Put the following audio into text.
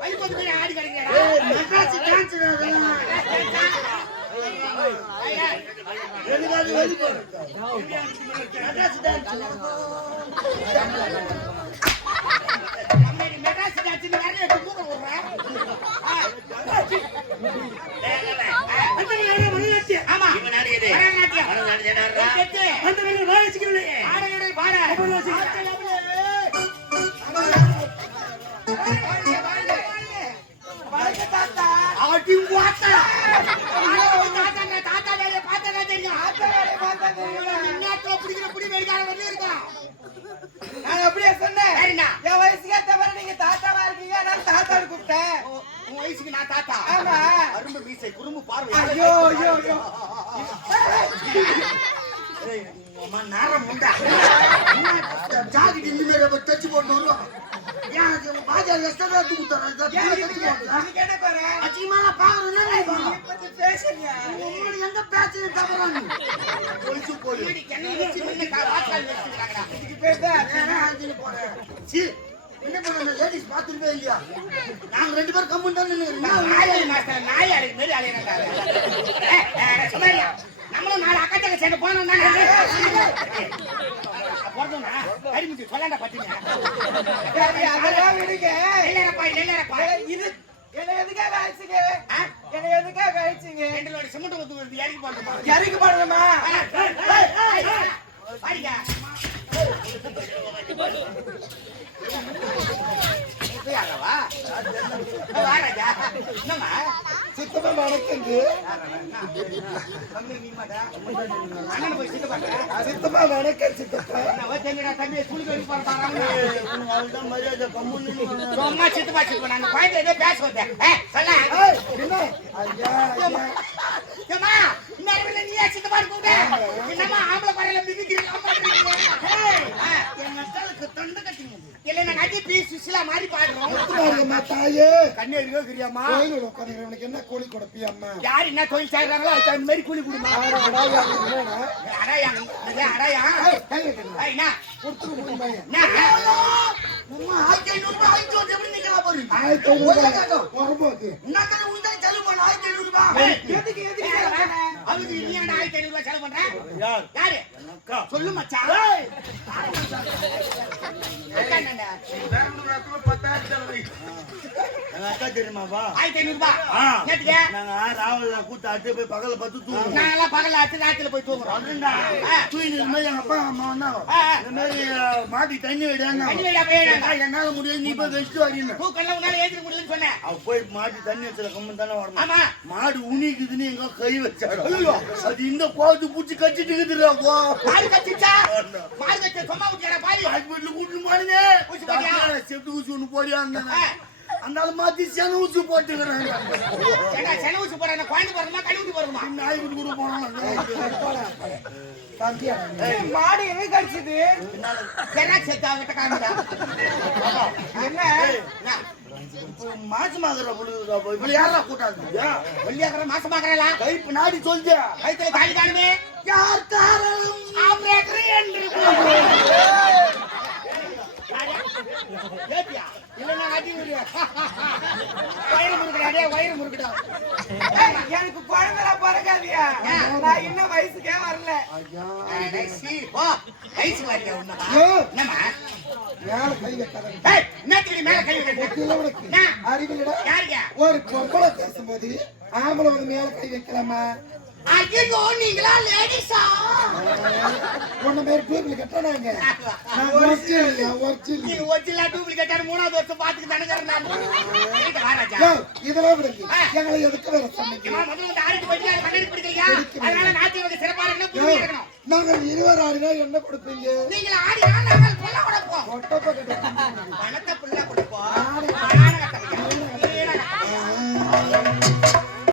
வழிபோது போய் ஆடி கிடைக்கிறா ஏய், இந்நேரத்துல பிடிக்கிற பிடி. நான் அப்படியே சொன்னேன். என் வயசுக்கு மாதிரி நீங்க தாத்தாவா இருக்கீங்க நான் தாத்தான்னு கூப்பிட்டேன். உன் வயசுக்கு நான் தாத்தா? ஆமா. அரும்பு மீசை குறும்பு பார்வை. ஐயோ ஐயோ ஐயோ. நேரம் உண்டா? ஜாக்கெட் அப்ப தச்சு போட்டு வருவான். அம்மாடி எங்க பேச்சுன்னு தப்புறா நீ? போடு. இதுக்கு பேர் தான் போறேன். சீ, என்ன பண்ண லேடிஸ் ladies இல்லையா? நாங்க ரெண்டு பேரும் கம்முன்னு தான் நின்னுக்கிறோம். நான் நாய் மாஸ்டர் நாய் அழகு மாதிரி அலையறேன்டா. நம்மளும் நாலு அக்கத்தங்க சேர்ந்து போனோம் தானே போறதும்னா கரிமுச்சி சொல்லாண்டா பத்திங்க சரி, அதெல்லாம் விடுங்க இல்லைறப்பா இல்லைறப்பா இது என்ன எதுக்காக அழைச்சிங்க என்ன எதுக்காக அழைச்சிங்க ரெண்டு சிமெண்ட் போட்டு இறக்கி போடணுமா அல்லவா வாராஜா என்னம்மா சித்தப்பா மணக்குது சித்தப்பா வணக்கம் மாட்டா அண்ணன் சித்தப்பா என்ன சும்மா. குழந்தை பேச வந்தேன் சொல்ல ஐயா ஐயா ஏம்மா, இந்நேரத்துல நீயே சித்து பாரு கூப்பிடு. என்னம்மா ஆம்பளை பறையில மிதிக்கிறீங்க, ஆம்பளை பறையில. ஏய், ஆ, எங்க அத்தாளுக்கு தொண்டை கட்டிங்க. இல்ல நாங்க அடி பீ சுசிலா மாதிரி பாடுறோம் தாயே. கண்ணேறியோ கிரியாம்மா கோயிலோட உட்காந்து உனக்கு என்ன கோழி கொடுப்பி அம்மா? யார் என்ன தொழில் செய்யறாங்களோ அதுக்கு தகுந்த மாதிரி கூலி கொடுமா? அடையா அடையா. ஏய், என்ன? கொடுத்துரு போய் ஆயிரத்தி ஐநூறு ரூபாய், எதுக்கு, எதுக்கு அதுக்கு நீ என்ன ஆயிரத்தி ஐநூறு ரூபாய் செலவு பண்ற? யார்? சொல்லு மச்சான். என்னடா? எங்க அக்கா தெரியுமாப்பா? ஆயிரத்தி நாங்க கூத்தாட்டு போய் பகல்ல பார்த்து தூங்குவோம். நாங்கெல்லாம் பகல்ல அச்சு ராத்திரில போய் தூங்குறோம் அதுண்டா. ஆ. தூங்கிட்டு இருக்கும்போது எங்க அப்பா அம்மா வந்தாங்க. ஆ, ஆ. இந்த மாதிரி அஹ், மாட்டுக்கு தண்ணி வைடான்னாங்க. தண்ணி வைடா, போய் வைடா. அக்கா, என்னால முடியாது நீ போய் வச்சுட்டு வரீன்னு. தூக்கம்லாம் உன்னால ஏத்துக்க முடியலன்னு சொன்னேன் அவ போய் மாட்டு தண்ணி வச்சல கம்மன் தானே வரணும் ஆமா மாடு உனிக்குதுன்னு எங்க கை வச்சாடு அது இந்த கோவத்து பூச்சி கச்சிட்டு இருக்குதுடா போ மாடு கத்திச்சா மாடு கத்தி சும்மா ஊத்திடா பாதி ஹாஸ்பிட்டல் கூட்டிட்டு? செப்டி ஊசி போடியா. அந்த மாத்தி சேன ஊசி போட்டுக்கிறாங்க சென ஊசி போடுற குழந்தை போறணுமா கழி ஊத்தி போறணுமா நாய் கூட தம்பியா, ஏய், மாடு எங்க கடிச்சது? ஜெராக்ஸ் எடுத்து அவங்கிட்ட காமிடா. என்ன? என்ன? மாசமாகற பொழுது இப்ப யாரா கூட்டாது வெள்ளியாக்கிற மாசமாக்கறா கைப்பு நாடி சொல்லியா கைத்துல தாலி காணுமே. யார் காரணம்? ஆபரேட்டர் என்று ஏத்தியா வயிறு முறுக்குடா வயிறு முறுக்குடா. எனக்கு குழந்தைலாம் பிறக்காதியா? நான் இன்னும் வயசுக்கே வரல. வயசு வாரியா என்னம்மா? மேல கை வைக்காத. யாருங்க ஒரு பொம்பளை பேசும்போது ஆம்பளை வந்து மேல கை வைக்கலாமா ஐயோ நீங்களா லேடிஸா? பொண்ணு பேர் டூப்ளிகேட்டா நாங்க ஒரிஜினல் நீ மூணாவது வருஷம் பாத்துக்கு தானங்க நான். இதெல்லாம் விடுங்க எங்களை எதுக்கு வேற அதை கண்டெக்ட் பண்ணிக்கிறீங்க அதனால நாட்டி வகை சிறப்பா இருக்கணும் புரிய இருக்கணும்? நாங்கள் இருவர் ஆடினா என்ன கொடுப்பீங்க? நீங்க ஆடினா நாங்கள் புள்ள கொடுப்போம். ஒட்டப்ப கொடுப்போம் பணத்தை புள்ள கொடுப்போம்.